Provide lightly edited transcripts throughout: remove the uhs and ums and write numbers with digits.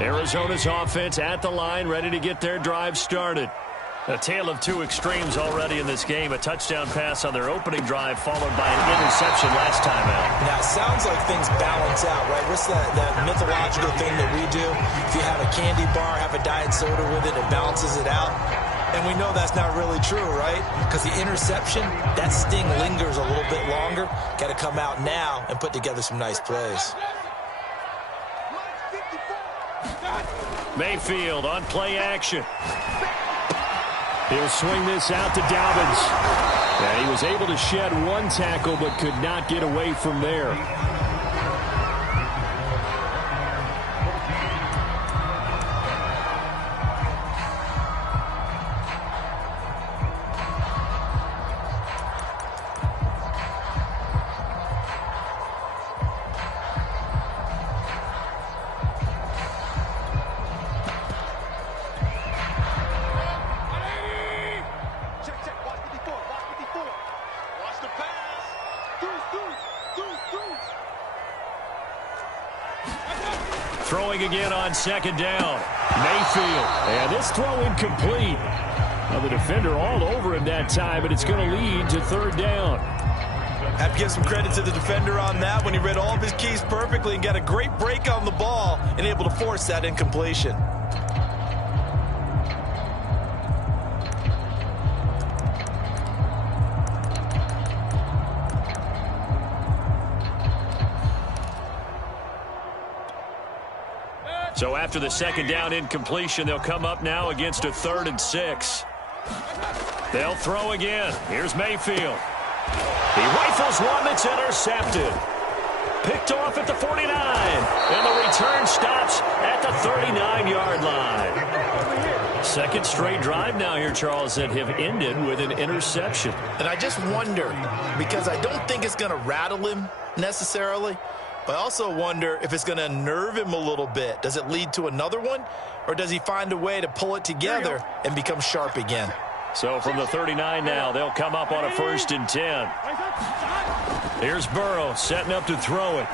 Arizona's offense at the line, ready to get their drive started. A tale of two extremes already in this game. A touchdown pass on their opening drive, followed by an interception last time out. Now, it sounds like things balance out, right? What's that mythological thing that we do? If you have a candy bar, have a diet soda with it, it balances it out. And we know that's not really true, right? Because the interception, that sting lingers a little bit longer. Got to come out now and put together some nice plays. Mayfield on play action. He'll swing this out to Dobbins. And he was able to shed one tackle but could not get away from there. Throwing again on second down. Mayfield. And this throw incomplete. Well, the defender all over him that time, but it's going to lead to third down. Have to give some credit to the defender on that when he read all of his keys perfectly and got a great break on the ball and able to force that incompletion. So after the second down incompletion, they'll come up now against a 3rd and 6. They'll throw again. Here's Mayfield. He rifles one that's intercepted. Picked off at the 49. And the return stops at the 39-yard line. Second straight drive now here, Charles, that have ended with an interception. And I just wonder, because I don't think it's going to rattle him necessarily, but I also wonder if it's going to unnerve him a little bit. Does it lead to another one? Or does he find a way to pull it together and become sharp again? So from the 39 now, they'll come up on a 1st and 10. Here's Burrow setting up to throw it.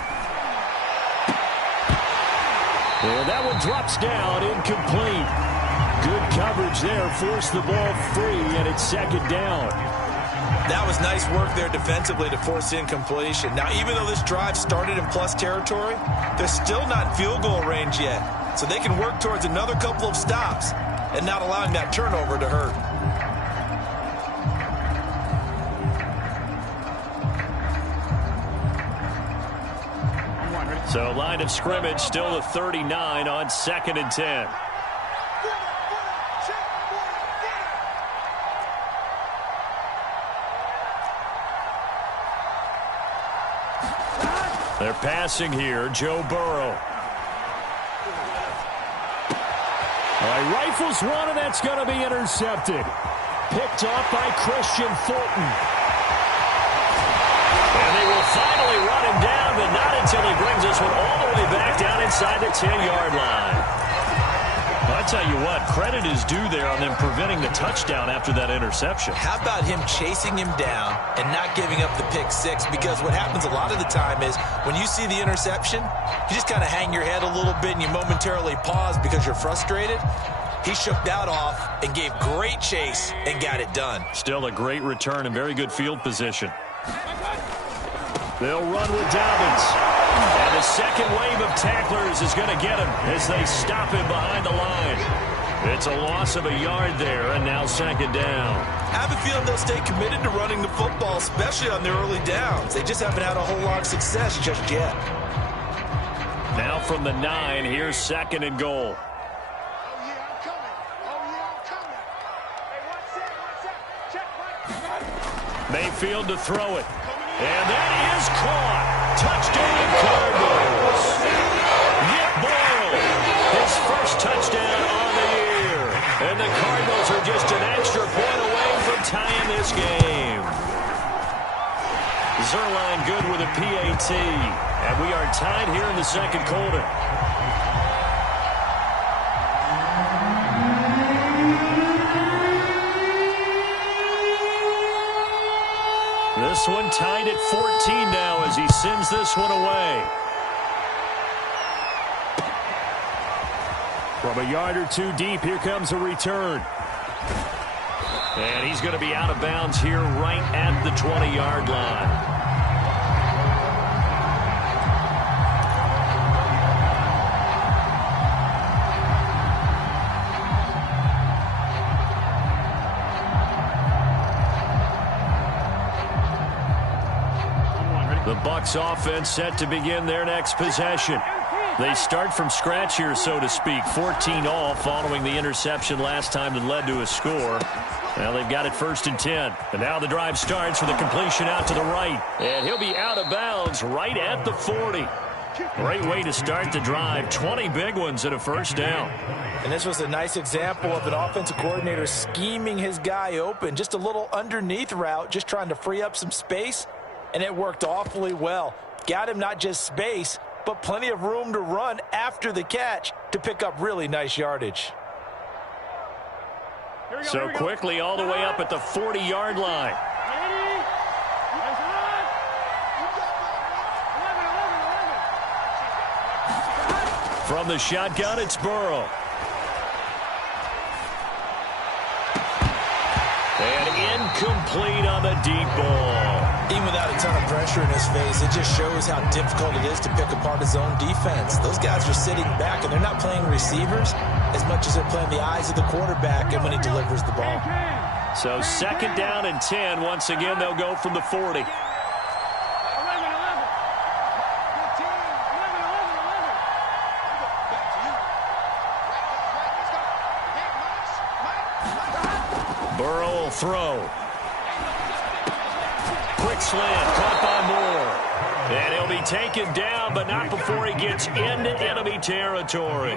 And that one drops down, incomplete. Good coverage there, forced the ball free, and it's second down. That was nice work there defensively to force incompletion. Now, even though this drive started in plus territory, they're still not in field goal range yet. So they can work towards another couple of stops and not allowing that turnover to hurt. So line of scrimmage still the 39 on 2nd and 10. They're passing here, Joe Burrow. All right, rifles one, and that's going to be intercepted. Picked off by Christian Fulton. And they will finally run him down, but not until he brings this one all the way back down inside the 10-yard line. I'll tell you what, credit is due there on them preventing the touchdown after that interception. How about him chasing him down and not giving up the pick six? Because what happens a lot of the time is when you see the interception, you just kind of hang your head a little bit and you momentarily pause because you're frustrated. He shook that off and gave great chase and got it done. Still a great return and very good field position. They'll run with Dobbins. And the second wave of tacklers is going to get him as they stop him behind the line. It's a loss of a yard there, and now second down. I have a feeling they'll stay committed to running the football, especially on their early downs. They just haven't had a whole lot of success just yet. Now from the 9, here's 2nd and goal. Mayfield to throw it. And that is caught. Touchdown, Cardinals. Nick Boyle, his first touchdown on the year. And the Cardinals are just an extra point away from tying this game. Zerline good with a PAT. And we are tied here in the second quarter. This one tied at 14 now as he sends this one away. From a yard or two deep, here comes a return. And he's going to be out of bounds here right at the 20-yard line. The Bucs offense set to begin their next possession. They start from scratch here, so to speak. 14 all following the interception last time that led to a score. Well, they've got it 1st and 10. And now the drive starts with a completion out to the right. And he'll be out of bounds right at the 40. Great way to start the drive. 20 big ones and a first down. And this was a nice example of an offensive coordinator scheming his guy open. Just a little underneath route, just trying to free up some space. And it worked awfully well. Got him not just space, but plenty of room to run after the catch to pick up really nice yardage. So quickly all the way up at the 40-yard line. From the shotgun, it's Burrow. And incomplete on the deep ball. Even without a ton of pressure in his face, it just shows how difficult it is to pick apart his own defense. Those guys are sitting back, and they're not playing receivers as much as they're playing the eyes of the quarterback and when he delivers the ball. So 2nd down and 10. Once again, they'll go from the 40. Burrow will throw. Quick slant, caught by Moore. And he'll be taken down, but not before he gets into enemy territory.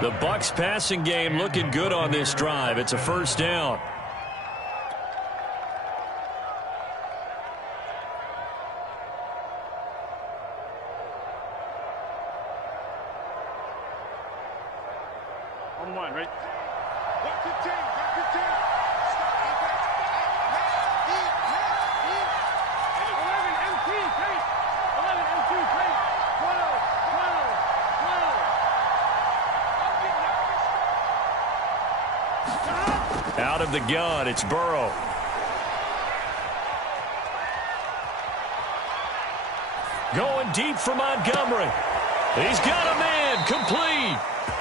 The Bucs passing game looking good on this drive. It's a first down. On one, right? Out of the gun, it's Burrow. Going deep for Montgomery. He's got a man, complete.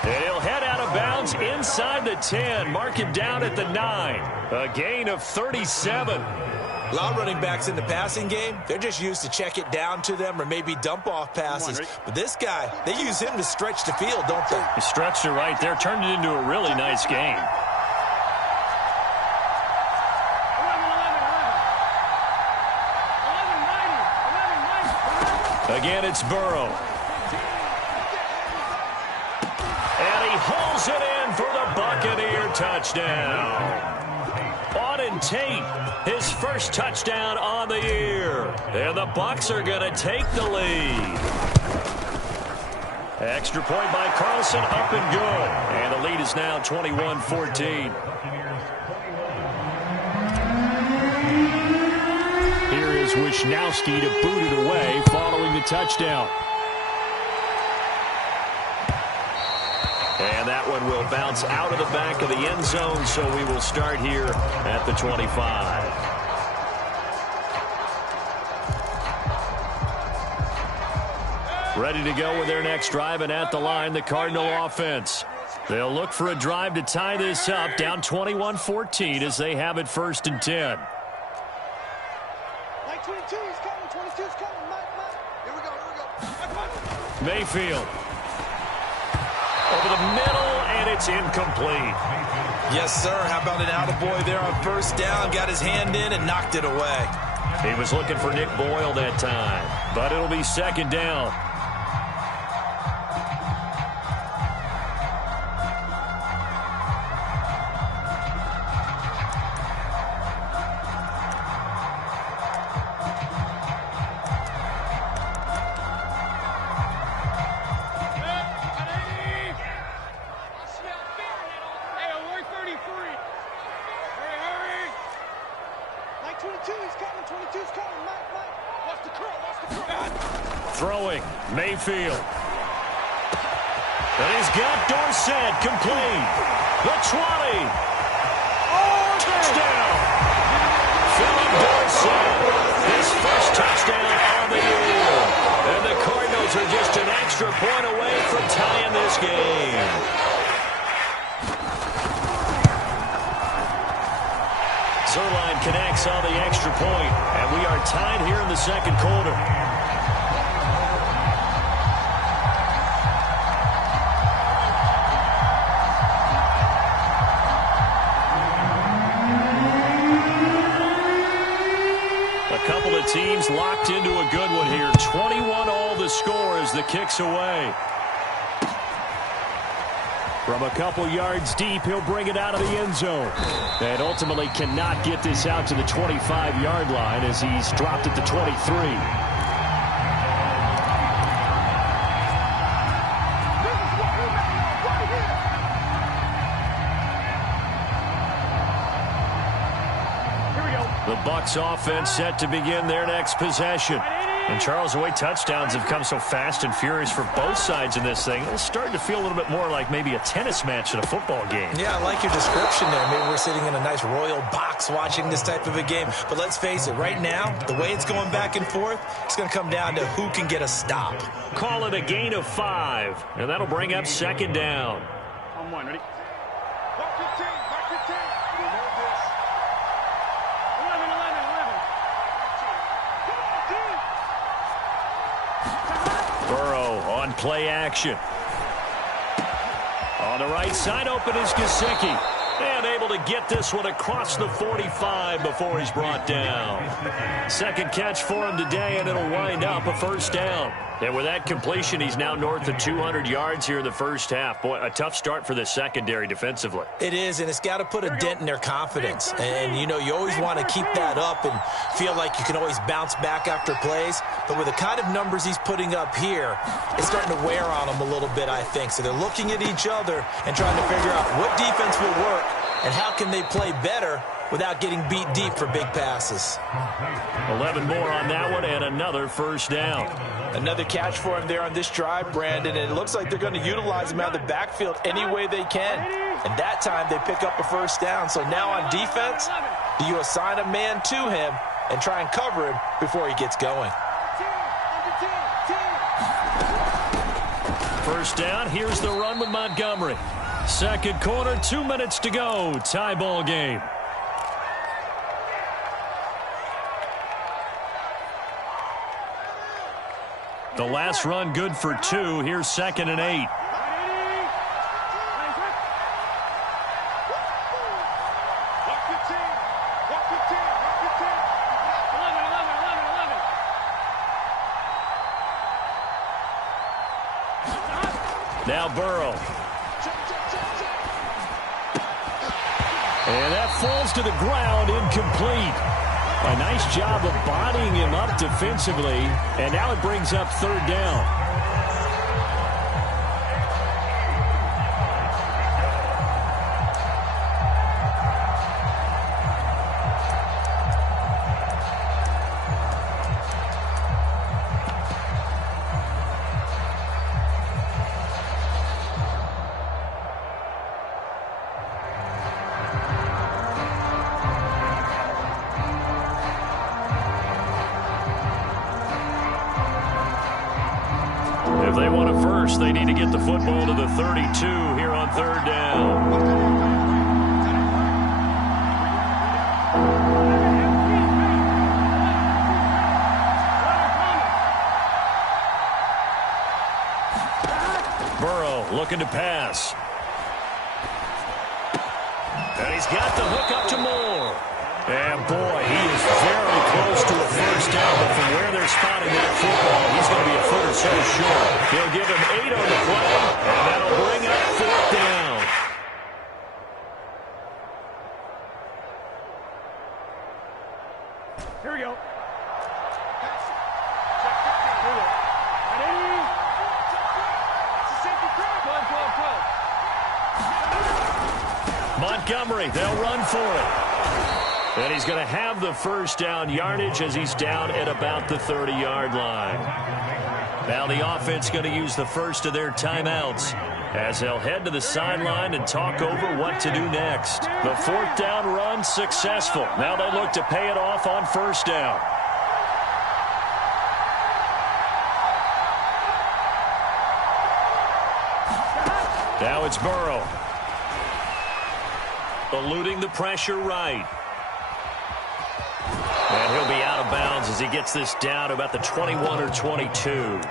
And he'll head out of bounds inside the 10, mark him down at the 9. A gain of 37. A lot of running backs in the passing game, they're just used to check it down to them or maybe dump off passes. But this guy, they use him to stretch the field, don't they? He stretched it right there, turned it into a really nice game. Again, it's Burrow. And he hauls it in for the Buccaneer touchdown. Auden Tate, his first touchdown on the year. And the Bucs are going to take the lead. Extra point by Carlson, up and good. And the lead is now 21-14. Here is Wisnowski to boot it away following the touchdown. And that one will bounce out of the back of the end zone, so we will start here at the 25. Ready to go with their next drive, and at the line, the Cardinal offense. They'll look for a drive to tie this up, down 21-14 as they have it 1st and 10. Mayfield. Over the middle, and it's incomplete. Yes, sir. How about an attaboy there on 1st down? Got his hand in and knocked it away. He was looking for Nick Boyle that time, but it'll be 2nd down. Throwing, Mayfield. And he's got Dorsett complete. The 20. Touchdown. Philip Dorsett. His first touchdown on the year. And the Cardinals are just an extra point away from tying this game. Zerline connects on the extra point, and we are tied here in the second quarter. A couple of teams locked into a good one here. 21-all the score as the kick's away. From a couple yards deep, he'll bring it out of the end zone. And ultimately cannot get this out to the 25-yard line as he's dropped at the 23. The Bucs offense set to begin their next possession. And, Charles, the way touchdowns have come so fast and furious for both sides in this thing, it's starting to feel a little bit more like maybe a tennis match in a football game. Yeah, I like your description there. Maybe we're sitting in a nice royal box watching this type of a game. But let's face it, right now, the way it's going back and forth, it's going to come down to who can get a stop. Call it a gain of 5, and that'll bring up second down. On one, ready? Burrow on play action. On the right side, open is Gesicki. And able to get this one across the 45 before he's brought down. Second catch for him today, and it'll wind up a first down. And with that completion, he's now north of 200 yards here in the first half. Boy, a tough start for the secondary defensively. It is, and it's got to put a dent in their confidence. And, you know, you always want to keep that up and feel like you can always bounce back after plays. But with the kind of numbers he's putting up here, it's starting to wear on them a little bit, I think. So they're looking at each other and trying to figure out what defense will work and how can they play better without getting beat deep for big passes. 11 more on that one and another first down. Another catch for him there on this drive, Brandon, and it looks like they're going to utilize him out of the backfield any way they can. And that time they pick up a first down. So now on defense, do you assign a man to him and try and cover him before he gets going? First down, here's the run with Montgomery. Second quarter, 2 minutes to go. Tie ball game. The last run good for 2. Here's 2nd and 8. Now Burrow. And that falls to the ground, incomplete. A nice job of bodying him up defensively, and now it brings up third down. If they want a first, they need to get the football to the 32 here on third down. Burrow looking to pass. And he's got the hook up to Moore. And, boy, he is very close to a first down, but from where they're spotting that football, he's going to be a foot or so short. They'll give him 8 on the play, and that'll bring up fourth down. Here we go. Montgomery, they'll run for it. And he's going to have the first down yardage as he's down at about the 30-yard line. Now the offense going to use the first of their timeouts. as they'll head to the sideline and talk over what to do next. The fourth down run successful. Now they look to pay it off on first down. Now it's Burrow. Eluding the pressure right. And he'll be out of bounds as he gets this down to about the 21 or 22.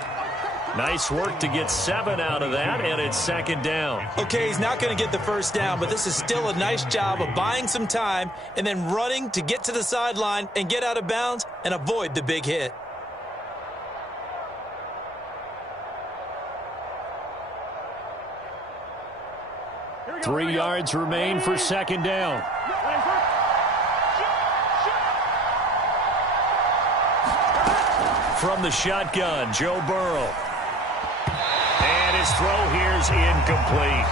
Nice work to get 7 out of that, and it's second down. Okay, he's not going to get the first down, but this is still a nice job of buying some time and then running to get to the sideline and get out of bounds and avoid the big hit. 3 yards remain for second down. From the shotgun, Joe Burrow. And his throw here's incomplete.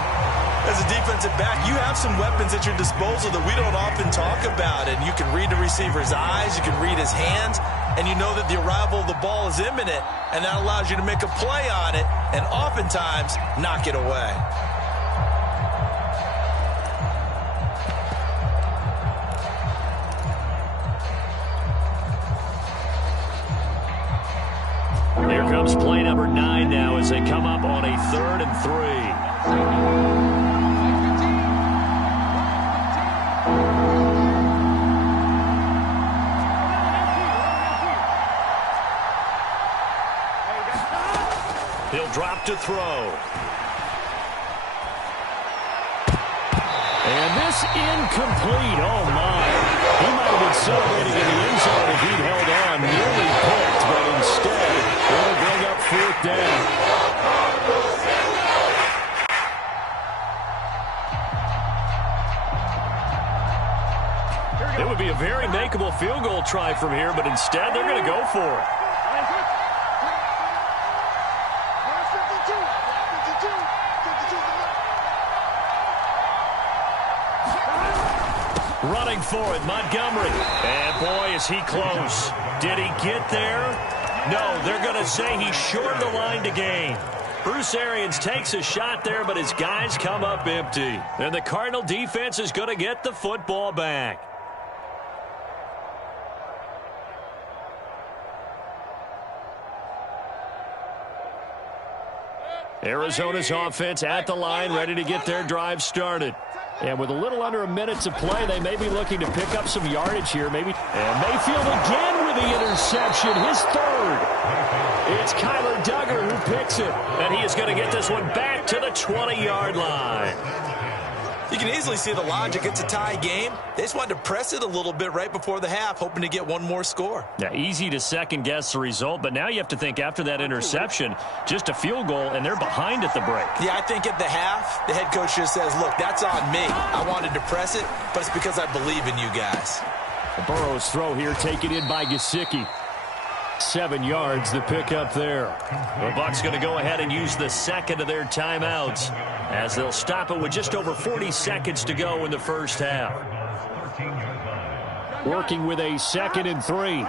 As a defensive back, you have some weapons at your disposal that we don't often talk about. And you can read the receiver's eyes, you can read his hands, and you know that the arrival of the ball is imminent. And that allows you to make a play on it and oftentimes knock it away. Here comes play number 9 now as they come up on a 3rd and 3. He'll drop to throw. And this incomplete. Oh, my. He might have been celebrating in the end zone if he'd held on. Nearly picked, but instead, it'll bring up 4th down. It would be a very makeable field goal try from here, but instead they're going to go for it. Running for it, Montgomery. And boy, is he close. Did he get there? No, they're going to say he's short of the line to gain. Bruce Arians takes a shot there, but his guys come up empty. And the Cardinal defense is going to get the football back. Arizona's offense at the line, ready to get their drive started. And with a little under a minute to play, they may be looking to pick up some yardage here. Maybe. And Mayfield again with the interception, his 3rd. It's Kyler Duggar who picks it. And he is going to get this one back to the 20-yard line. You can easily see the logic. It's a tie game. They just wanted to press it a little bit right before the half, hoping to get one more score. Yeah, easy to second-guess the result, but now you have to think after that interception, just a field goal, and they're behind at the break. Yeah, I think at the half, the head coach just says, look, that's on me. I wanted to press it, but it's because I believe in you guys. Burrow's throw here taken in by Gesicki. 7 yards the pick up there. The Bucs going to go ahead and use the second of their timeouts as they'll stop it with just over 40 seconds to go in the first half. Working with a 2nd and 3.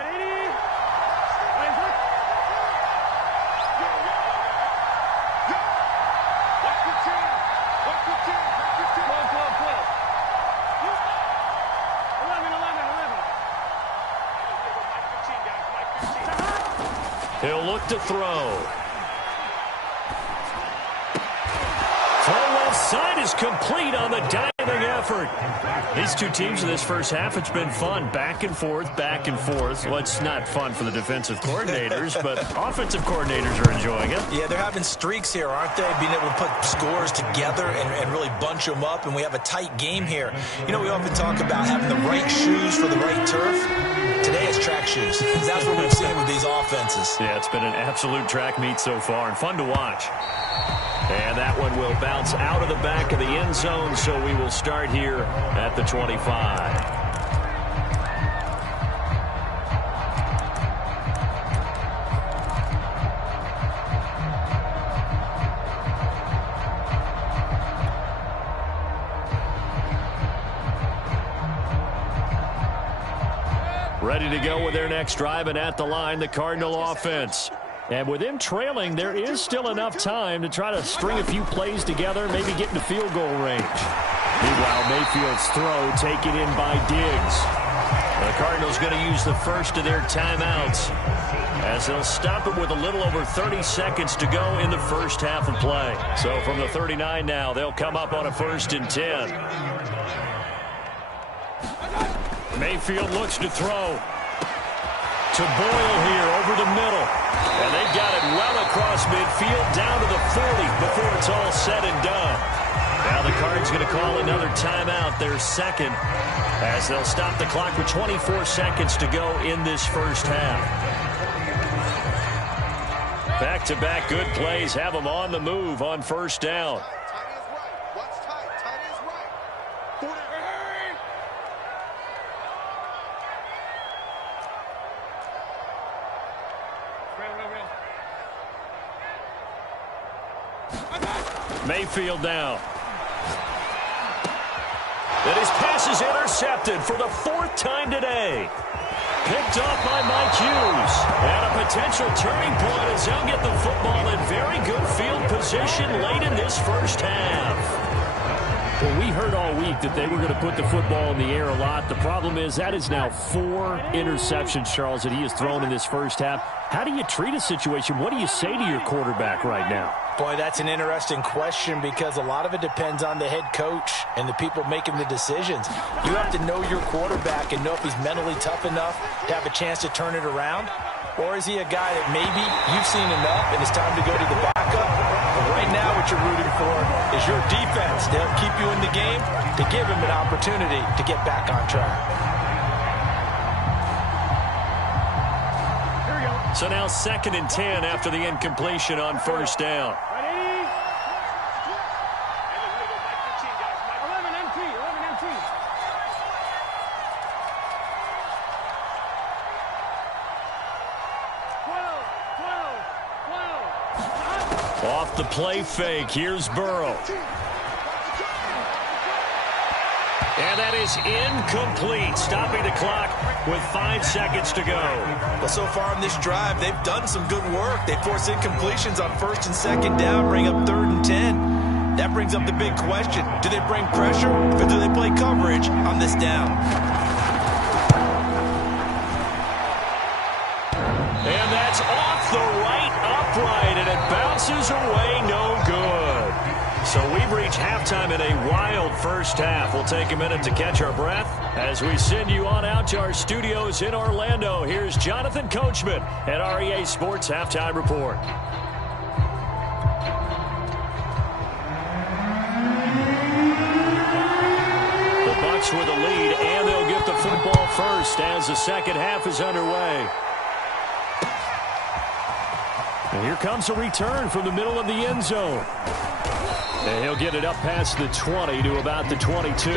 He'll look to throw. Throw left side is complete on the diving effort. These two teams in this first half, it's been fun. Back and forth, back and forth. Well, it's not fun for the defensive coordinators, but offensive coordinators are enjoying it. Yeah, they're having streaks here, aren't they? Being able to put scores together and really bunch them up, and we have a tight game here. You know, we often talk about having the right shoes for the right turf. Today it's track shoes. That's what we've seen with these offenses. Yeah, it's been an absolute track meet so far and fun to watch. And that one will bounce out of the back of the end zone, so we will start here at the 25. Ready to go with their next drive, and at the line, the Cardinal offense. And with him trailing, there is still enough time to try to string a few plays together, maybe get into field goal range. Meanwhile, Mayfield's throw taken in by Diggs. The Cardinals going to use the first of their timeouts as they'll stop it with a little over 30 seconds to go in the first half of play. So from the 39 now, they'll come up on a 1st and 10. Mayfield looks to throw. To Boyle here over the middle. And they got it well across midfield down to the 40 before it's all said and done. Now the Cards going to call another timeout, their second, as they'll stop the clock with 24 seconds to go in this first half. Back-to-back good plays have them on the move on first down. Mayfield now. And his pass is intercepted for the 4th time today. Picked off by Mike Hughes. And a potential turning point as they'll get the football in very good field position late in this first half. Well, we heard all week that they were going to put the football in the air a lot. The problem is that is now 4 interceptions, Charles, that he has thrown in this first half. How do you treat a situation? What do you say to your quarterback right now? Boy, that's an interesting question because a lot of it depends on the head coach and the people making the decisions. You have to know your quarterback and know if he's mentally tough enough to have a chance to turn it around. Or is he a guy that maybe you've seen enough and it's time to go to the backup? But right now what you're rooting for is your defense. They'll keep you in the game to give him an opportunity to get back on track. So now 2nd and 10 after the incompletion on first down. Off the play fake, here's Burrow. And that is incomplete, stopping the clock with 5 seconds to go. Well, so far in this drive, they've done some good work. They force incompletions on 1st and 2nd down, bring up 3rd and 10. That brings up the big question. Do they bring pressure or do they play coverage on this down? And that's off the right upright, and it bounces away, no good. So we've reached halftime in a wild first half. We'll take a minute to catch our breath as we send you on out to our studios in Orlando. Here's Jonathan Coachman at REA Sports Halftime Report. The Bucs with a lead, and they'll get the football first as the second half is underway. And here comes a return from the middle of the end zone. And he'll get it up past the 20 to about the 22.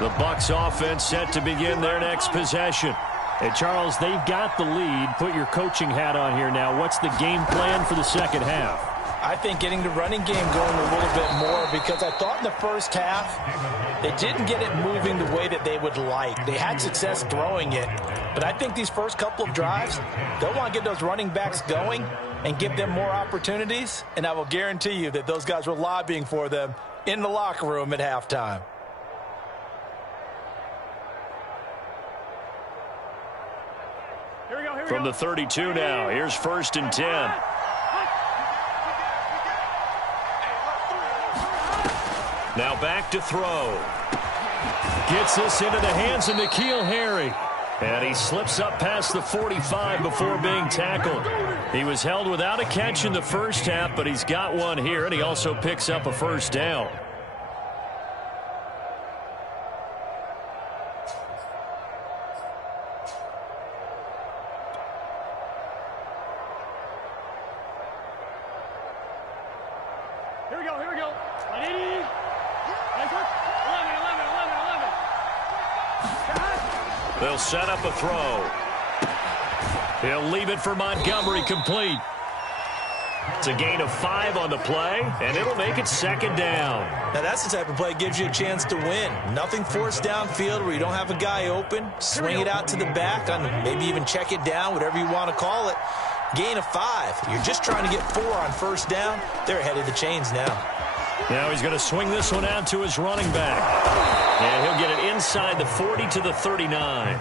The Bucs offense set to begin their next possession. And, Charles, they've got the lead. Put your coaching hat on here now. What's the game plan for the second half? I think getting the running game going a little bit more because I thought in the first half they didn't get it moving the way that they would like. They had success throwing it, but I think these first couple of drives, they'll want to get those running backs going and give them more opportunities, and I will guarantee you that those guys were lobbying for them in the locker room at halftime. From the 32 now, here's 1st and 10. Now back to throw. Gets this into the hands of N'Keal Harry. And he slips up past the 45 before being tackled. He was held without a catch in the first half, but he's got one here, and he also picks up a first down. Here we go. 180. Nice work. 11. They'll set up a throw. He'll leave it for Montgomery, complete. It's a gain of 5 on the play, and it'll make it second down. Now, that's the type of play that gives you a chance to win. Nothing forced downfield where you don't have a guy open. Swing it out to the back, maybe even check it down, whatever you want to call it. Gain of 5. You're just trying to get 4 on first down. They're ahead of the chains now. Now he's going to swing this one out to his running back. And he'll get it inside the 40 to the 39.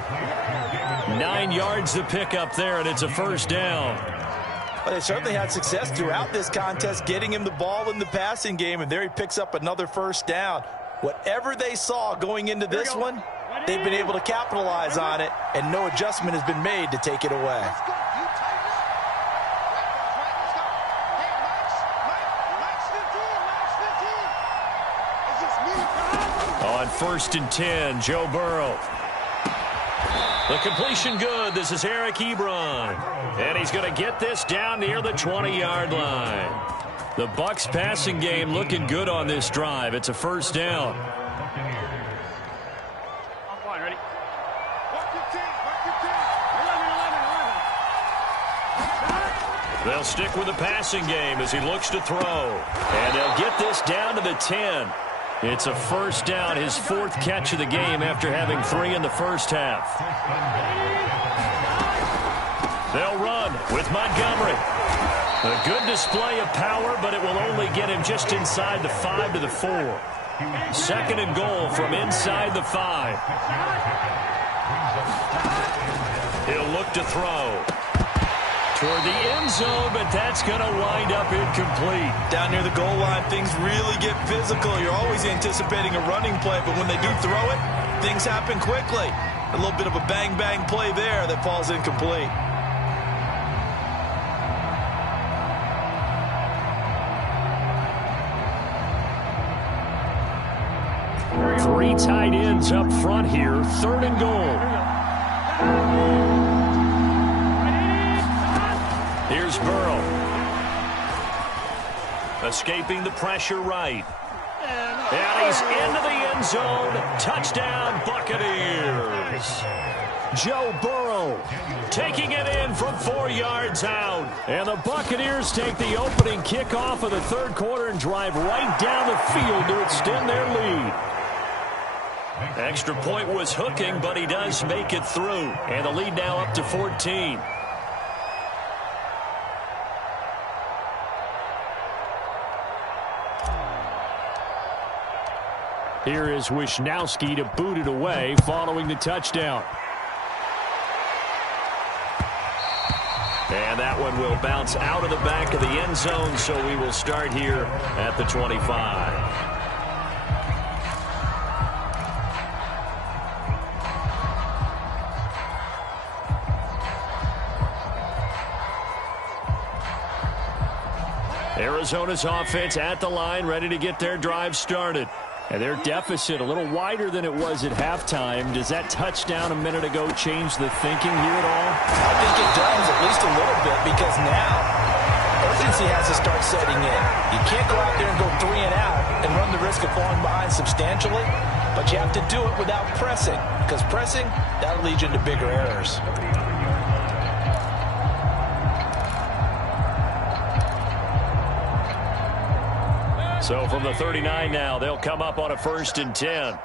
9 yards to pick up there, and it's a first down. Well, they certainly had success throughout this contest getting him the ball in the passing game, and there he picks up another first down. Whatever they saw going into this one, they've been able to capitalize on it, and no adjustment has been made to take it away. On 1st and 10, Joe Burrow. The completion good. This is Eric Ebron. And he's going to get this down near the 20-yard line. The Bucs passing game looking good on this drive. It's a first down. Ready? They'll stick with the passing game as he looks to throw. And they'll get this down to the 10. It's a first down, his 4th catch of the game after having 3 in the first half. They'll run with Montgomery. A good display of power, but it will only get him just inside the 5 to the 4. 2nd and goal from inside the 5. He'll look to throw toward the end zone, but that's going to wind up incomplete. Down near the goal line, things really get physical. You're always anticipating a running play, but when they do throw it, things happen quickly. A little bit of a bang-bang play there that falls incomplete. Three tight ends up front here. 3rd and goal. Here's Burrow. Escaping the pressure right. And he's into the end zone. Touchdown, Buccaneers. Joe Burrow taking it in from 4 yards out. And the Buccaneers take the opening kickoff of the 3rd quarter and drive right down the field to extend their lead. Extra point was hooking, but he does make it through. And the lead now up to 14. Here is Wisnowski to boot it away following the touchdown. And that one will bounce out of the back of the end zone, so we will start here at the 25. Arizona's offense at the line, ready to get their drive started. And their deficit a little wider than it was at halftime. Does that touchdown a minute ago change the thinking here at all? I think it does, at least a little bit, because now urgency has to start setting in. You can't go out there and go 3 and out and run the risk of falling behind substantially, but you have to do it without pressing, because pressing, that'll lead you into bigger errors. So from the 39 now, they'll come up on a 1st and 10.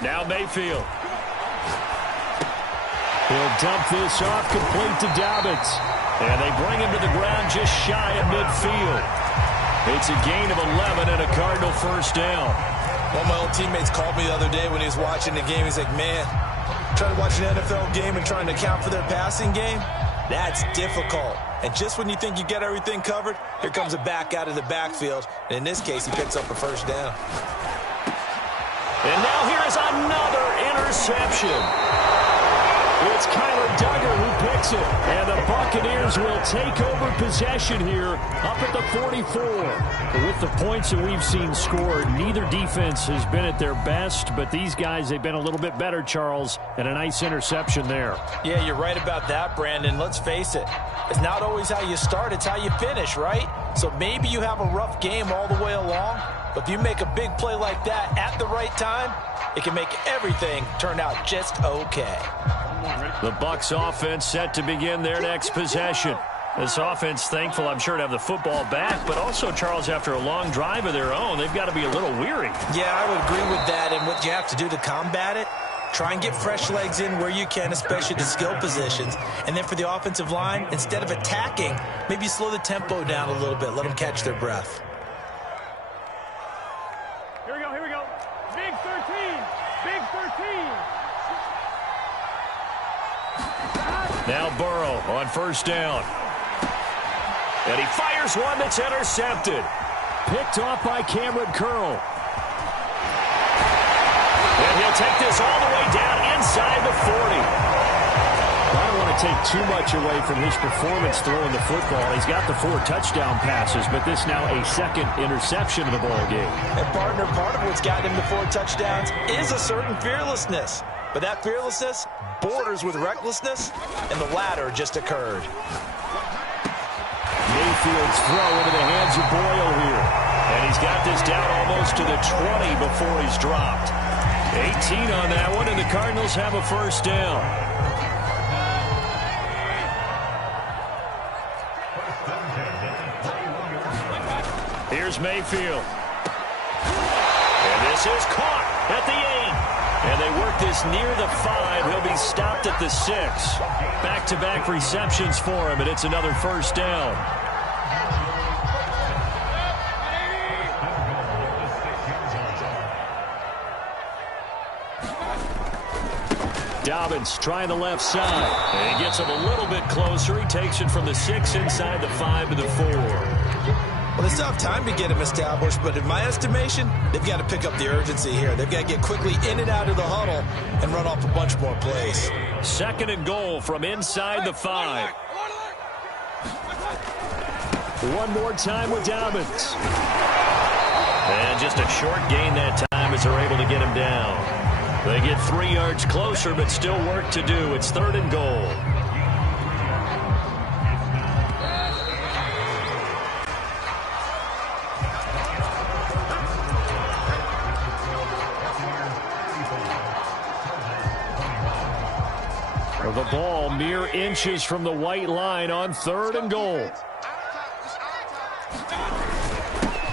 Now Mayfield. He'll dump this off complete to Dobbins. And they bring him to the ground just shy of midfield. It's a gain of 11 and a Cardinal first down. One of my old teammates called me the other day when he was watching the game. He's like, man, trying to watch an NFL game and trying to account for their passing game, that's difficult. And just when you think you get everything covered, here comes a back out of the backfield. And in this case, he picks up a first down. And now here is another interception. It's Kyler Duggar who picks it. And the Buccaneers will take over possession here up at the 44. With the points that we've seen scored, neither defense has been at their best, but these guys, they've been a little bit better, Charles, and a nice interception there. Yeah, you're right about that, Brandon. Let's face it. It's not always how you start, it's how you finish, right? So maybe you have a rough game all the way along, but if you make a big play like that at the right time, it can make everything turn out just okay. The Bucs offense set to begin their next possession. This offense thankful, I'm sure, to have the football back, but also, Charles, after a long drive of their own, they've got to be a little weary. Yeah, I would agree with that, and what you have to do to combat it, try and get fresh legs in where you can, especially the skill positions. And then for the offensive line, instead of attacking, maybe slow the tempo down a little bit, let them catch their breath. Here we go, here we go. Big 13, big 13. Now Burrow on first down. And he fires one that's intercepted. Picked off by Cameron Curl. And he'll take this all the way down inside the 40. I don't want to take too much away from his performance throwing the football. He's got the 4 touchdown passes, but this now a second interception of the ball game. And partner, part of what's got him to 4 touchdowns is a certain fearlessness. But that fearlessness borders with recklessness, and the latter just occurred. Mayfield's throw into the hands of Boyle here. And he's got this down almost to the 20 before he's dropped. 18 on that one, and the Cardinals have a first down. Here's Mayfield. And this is caught at the 8. And they work this near the 5. He'll be stopped at the 6. Back-to-back receptions for him, and it's another first down. Dobbins trying the left side. And he gets him a little bit closer. He takes it from the 6 inside the 5 to the 4. Well, they still have time to get him established, but in my estimation, they've got to pick up the urgency here. They've got to get quickly in and out of the huddle and run off a bunch more plays. 2nd and goal from inside the 5. One more time with Dobbins. And just a short gain that time as they're able to get him down. They get 3 yards closer, but still work to do. It's 3rd and goal. The ball mere inches from the white line on 3rd and goal.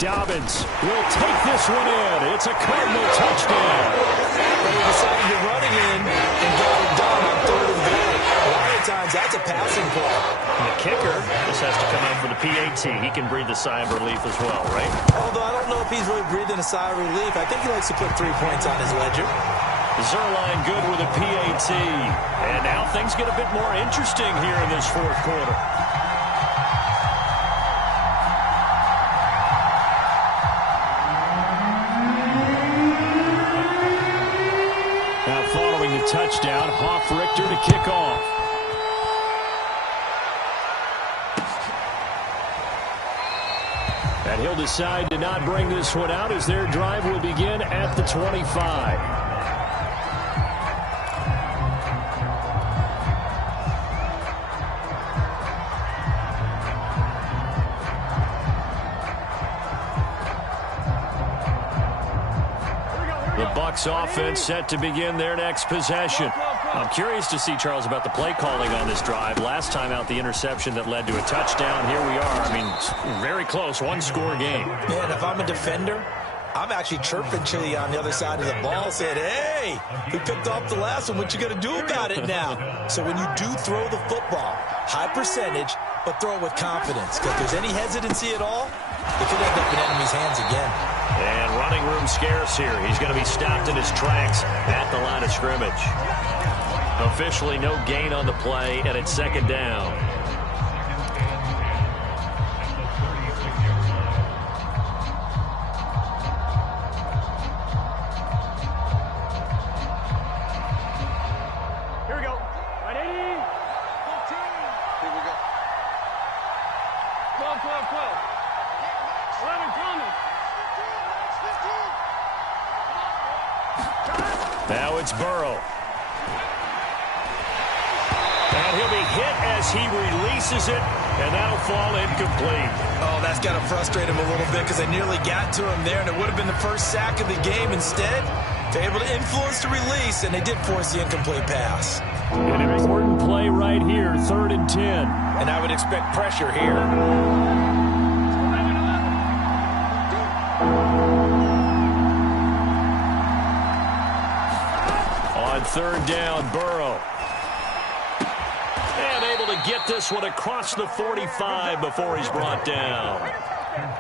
Dobbins will take this one in. It's a Cardinal touchdown. They decided to run it in and get it done on 3rd and goal. A lot of times, that's a passing play. And the kicker just has to come out for the PAT. He can breathe a sigh of relief as well, right? Although I don't know if he's really breathing a sigh of relief. I think he likes to put 3 points on his ledger. Zerline good with a PAT. And now things get a bit more interesting here in this 4th quarter. Now following the touchdown, Hoff-Richter to kick off. And he'll decide to not bring this one out as their drive will begin at the 25. Bucs offense set to begin their next possession. I'm curious to see, Charles, about the play calling on this drive. Last time out, the interception that led to a touchdown. Here we are. I mean, very close, 1-score game. Man, if I'm a defender, I'm actually chirping to you on the other side of the ball, saying, hey, we picked off the last one. What you going to do about it now? So when you do throw the football, high percentage, but throw it with confidence. Because if there's any hesitancy at all, it could end up in enemy's hands again. And running room scarce here. He's going to be stopped in his tracks at the line of scrimmage. Officially no gain on the play, and it's 2nd down. Here we go. Right 80. 15. Here we go. 12, 12, 12. 11 coming. Now it's Burrow. And he'll be hit as he releases it, and that'll fall incomplete. Oh, that's got to frustrate him a little bit because they nearly got to him there, and it would have been the first sack of the game. Instead, They're able to influence the release, and they did force the incomplete pass. An important play right here, 3rd and 10. And I would expect pressure here. On 3rd down, Burrow. And able to get this one across the 45 before he's brought down.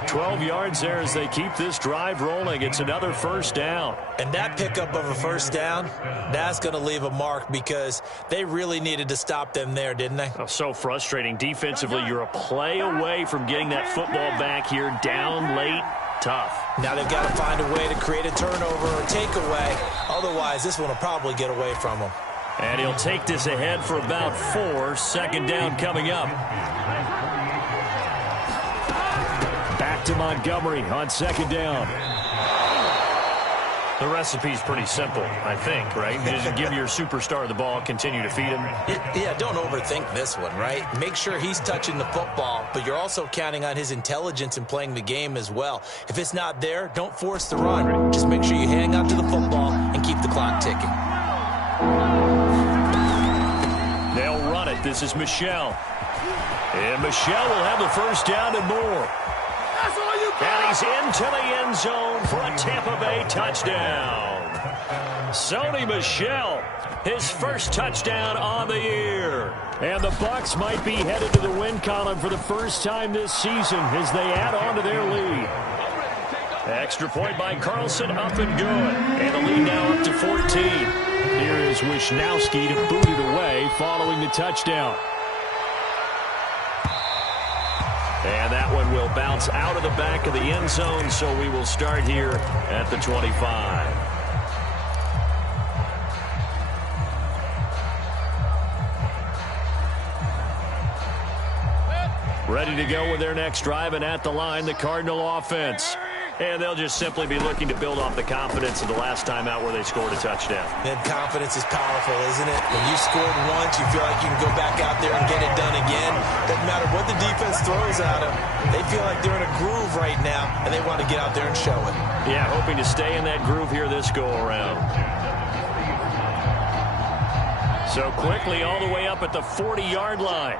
12 yards there as they keep this drive rolling. It's another 1st down. And that pickup of a 1st down, that's going to leave a mark because they really needed to stop them there, didn't they? Oh, so frustrating. Defensively, you're a play away from getting that football back here. Down late, tough. Now they've got to find a way to create a turnover or takeaway. Otherwise, this one will probably get away from them. And he'll take this ahead for about 4. 2nd down coming up. Back to Montgomery on 2nd down. The recipe's pretty simple, I think, right? Just give your superstar the ball, continue to feed him. Yeah, don't overthink this one, right? Make sure he's touching the football, but you're also counting on his intelligence in playing the game as well. If it's not there, don't force the run. Just make sure you hang on to the football and keep the clock ticking. They'll run it. This is Michel. And Michel will have the 1st down and more. And he's into the end zone for a Tampa Bay touchdown. Sony Michel, his 1st touchdown on the year. And the Bucs might be headed to the win column for the 1st time this season as they add on to their lead. Extra point by Carlson, up and good. And the lead now up to 14. Here is Wisnowski to boot it away following the touchdown. And that one will bounce out of the back of the end zone, so we will start here at the 25. Ready to go with their next drive, and at the line, the Cardinal offense. And they'll just simply be looking to build off the confidence of the last time out where they scored a touchdown. And confidence is powerful, isn't it? When you scored once, you feel like you can go back out there and get it done again. Doesn't matter what the defense throws at them. They feel like they're in a groove right now, and they want to get out there and show it. Yeah, hoping to stay in that groove here this go-around. So quickly all the way up at the 40-yard line.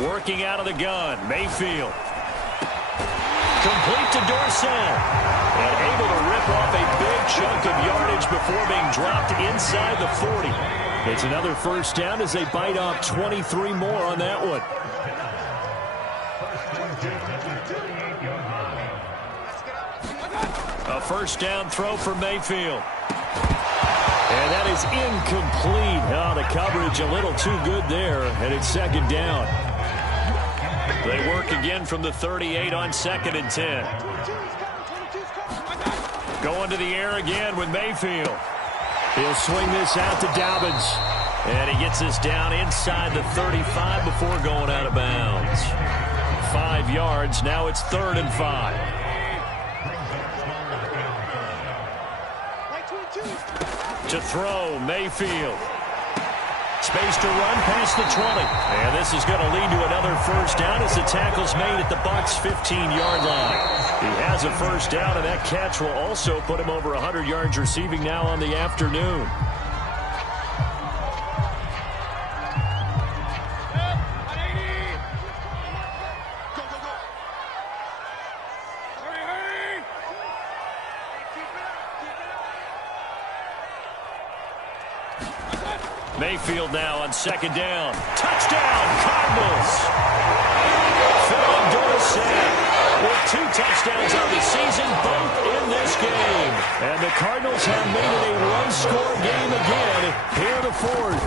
Working out of the gun, Mayfield. Complete to Dorsett. And able to rip off a big chunk of yardage before being dropped inside the 40. It's another 1st down as they bite off 23 more on that one. A 1st down throw for Mayfield. And that is incomplete. Oh, the coverage a little too good there, and it's 2nd down. They work again from the 38 on 2nd and 10. Going to the air again with Mayfield. He'll swing this out to Dobbins. And he gets this down inside the 35 before going out of bounds. 5 yards. Now it's 3rd and 5. To throw, Mayfield. Space to run past the 20. And this is going to lead to another 1st down as the tackle's made at the Bucs' 15-yard line. He has a 1st down, and that catch will also put him over 100 yards receiving now on the afternoon. Mayfield now on 2nd down. Touchdown, Cardinals! Philip Dorsett with 2 touchdowns on the season, both in this game. And the Cardinals have made it a one-score game again here in the 4th.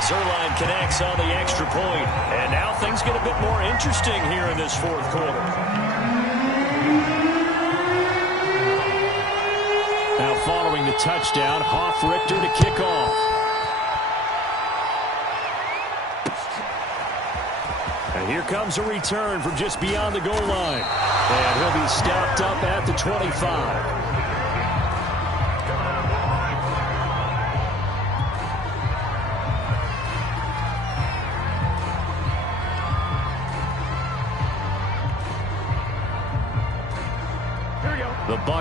Zerline connects on the extra point. And now things get a bit more interesting here in this 4th quarter. Now following the touchdown, Hoff-Richter to kick off. And here comes a return from just beyond the goal line. And he'll be stopped up at the 25.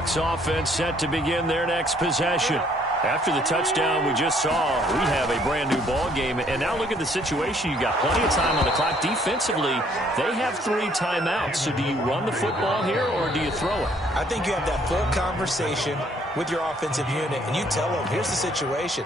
Bucs offense set to begin their next possession. After the touchdown we just saw, we have a brand-new ball game. And now look at the situation. You got plenty of time on the clock. Defensively, they have 3 timeouts. So do you run the football here or do you throw it? I think you have that full conversation with your offensive unit, and you tell them, here's the situation.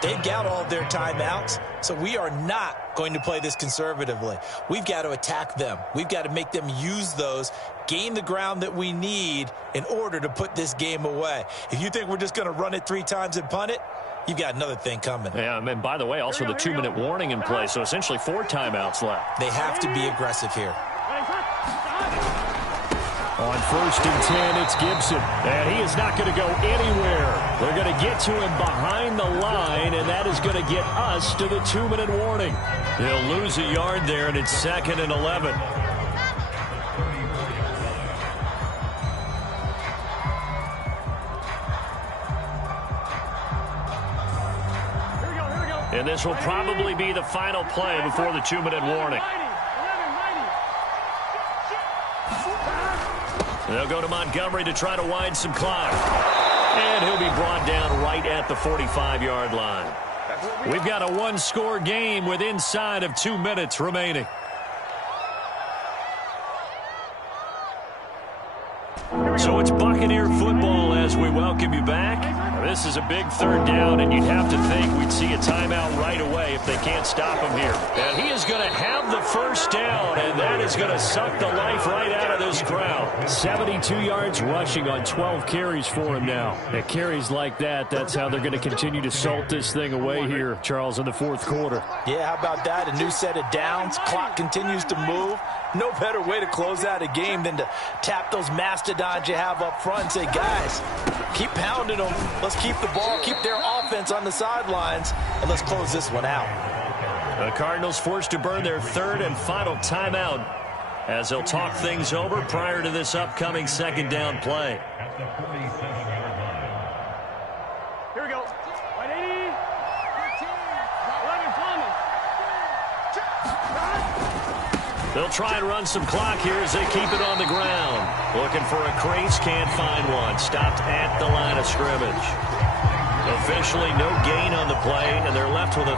They've got all of their timeouts, so we are not going to play this conservatively. We've got to attack them. We've got to make them use those, gain the ground that we need in order to put this game away. If you think we're just going to run it 3 times and punt it, you've got another thing coming. Yeah, and by the way, also the 2-minute warning in play, so essentially 4 timeouts left. They have to be aggressive here. On 1st and 10, it's Gibson. And he is not going to go anywhere. They're going to get to him behind the line, and that is going to get us to the 2-minute warning. He'll lose a yard there, and it's 2nd and 11. And this will probably be the final play before the 2-minute warning. They'll go to Montgomery to try to wind some clock. And he'll be brought down right at the 45-yard line. We've got a 1-score game with inside of 2 minutes remaining. So it's Buccaneer football as we welcome you back. This is a big 3rd down, and you'd have to think we'd see a timeout right away if they can't stop him here. And he is going to have the 1st down, and that is going to suck the life right out of this crowd. 72 yards rushing on 12 carries for him now. At carries like that, that's how they're going to continue to salt this thing away here, Charles, in the 4th quarter. Yeah, how about that? A new set of downs. Clock continues to move. No better way to close out a game than to tap those mastodons you have up front and say, guys, keep pounding them. Let's keep the ball, keep their offense on the sidelines, and let's close this one out. The Cardinals forced to burn their 3rd and final timeout as they'll talk things over prior to this upcoming 2nd down play. Here we go. 180. 11 Fleming. They'll try and run some clock here as they keep it on the ground. Looking for a crease, can't find one. Stopped at the line of scrimmage. Officially no gain on the play, and they're left with a